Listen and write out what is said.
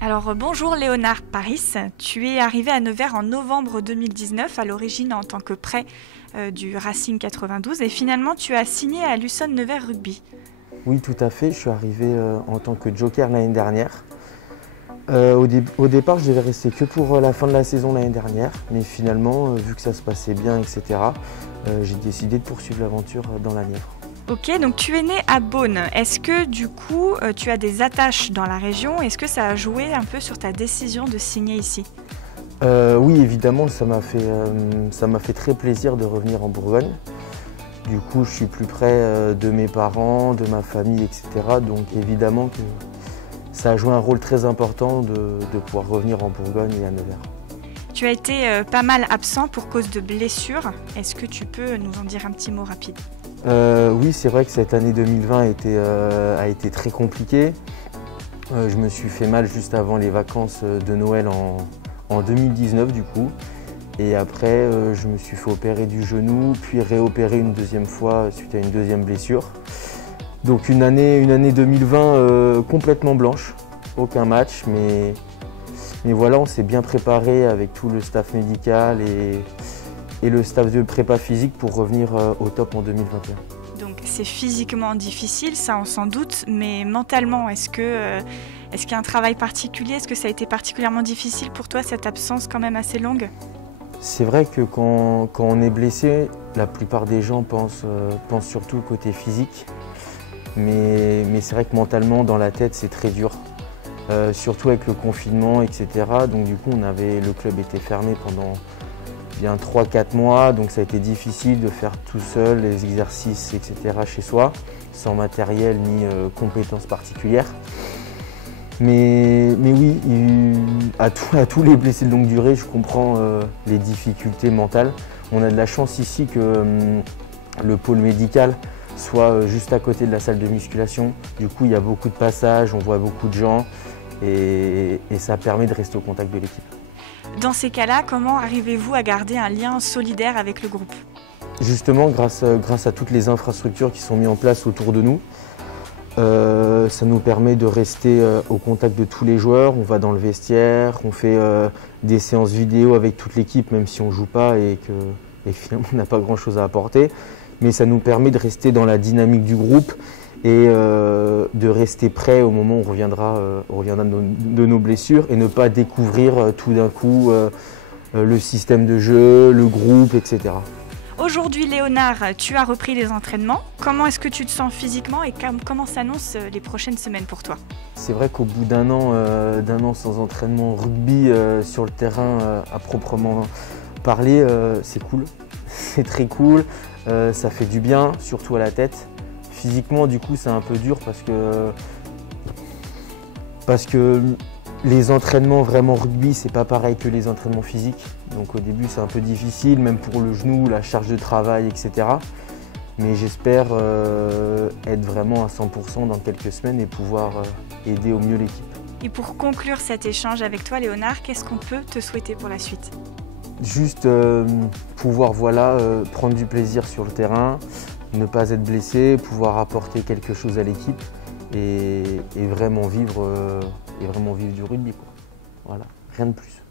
Alors bonjour Léonard Paris, tu es arrivé à Nevers en novembre 2019, à l'origine en tant que prêt du Racing 92 et finalement tu as signé à Luçon Nevers Rugby. Oui, tout à fait. Je suis arrivé en tant que joker l'année dernière. Au départ, je devais rester que pour la fin de la saison l'année dernière, mais finalement, vu que ça se passait bien, etc., j'ai décidé de poursuivre l'aventure dans la Nièvre. Ok, donc tu es né à Beaune. Est-ce que du coup tu as des attaches dans la région? Est-ce que ça a joué un peu sur ta décision de signer ici? Oui, évidemment, ça m'a fait très plaisir de revenir en Bourgogne. Du coup, je suis plus près de mes parents, de ma famille, etc. Donc évidemment que ça a joué un rôle très important de pouvoir revenir en Bourgogne et à Nevers. Tu as été pas mal absent pour cause de blessures. Est-ce que tu peux nous en dire un petit mot rapide? Oui, c'est vrai que cette année 2020 a été très compliquée. Je me suis fait mal juste avant les vacances de Noël en 2019 du coup. Et après, je me suis fait opérer du genou, puis réopérer une deuxième fois suite à une deuxième blessure. Donc une année 2020 complètement blanche, aucun match, mais voilà, on s'est bien préparé avec tout le staff médical et le staff de prépa physique pour revenir au top en 2021. Donc c'est physiquement difficile, ça on s'en doute, mais mentalement, est-ce qu'il y a un travail particulier? Est-ce que ça a été particulièrement difficile pour toi, cette absence quand même assez longue? C'est vrai que quand on est blessé, la plupart des gens pensent surtout au côté physique. Mais c'est vrai que mentalement, dans la tête, c'est très dur. Surtout avec le confinement, etc. Donc du coup, le club était fermé pendant bien 3-4 mois. Donc ça a été difficile de faire tout seul les exercices, etc. chez soi, sans matériel ni compétences particulières. Mais oui, à tous les blessés de longue durée, je comprends les difficultés mentales. On a de la chance ici que le pôle médical soit juste à côté de la salle de musculation. Du coup, il y a beaucoup de passages, on voit beaucoup de gens et ça permet de rester au contact de l'équipe. Dans ces cas-là, comment arrivez-vous à garder un lien solidaire avec le groupe? Justement, grâce à toutes les infrastructures qui sont mises en place autour de nous, ça nous permet de rester au contact de tous les joueurs. On va dans le vestiaire, on fait des séances vidéo avec toute l'équipe, même si on ne joue pas et finalement on n'a pas grand-chose à apporter. Mais ça nous permet de rester dans la dynamique du groupe et de rester prêt au moment où on reviendra de nos blessures et ne pas découvrir tout d'un coup le système de jeu, le groupe, etc. Aujourd'hui, Léonard, tu as repris les entraînements. Comment est-ce que tu te sens physiquement et comment s'annoncent les prochaines semaines pour toi? C'est vrai qu'au bout d'un an sans entraînement rugby sur le terrain à proprement parler, c'est cool. C'est très cool, ça fait du bien, surtout à la tête. Physiquement, du coup, c'est un peu dur parce que les entraînements vraiment rugby, c'est pas pareil que les entraînements physiques. Donc au début, c'est un peu difficile, même pour le genou, la charge de travail, etc. Mais j'espère être vraiment à 100% dans quelques semaines et pouvoir aider au mieux l'équipe. Et pour conclure cet échange avec toi, Léonard, qu'est-ce qu'on peut te souhaiter pour la suite? Juste pouvoir prendre du plaisir sur le terrain, ne pas être blessé, pouvoir apporter quelque chose à l'équipe et vraiment vivre du rugby, quoi. Voilà, rien de plus.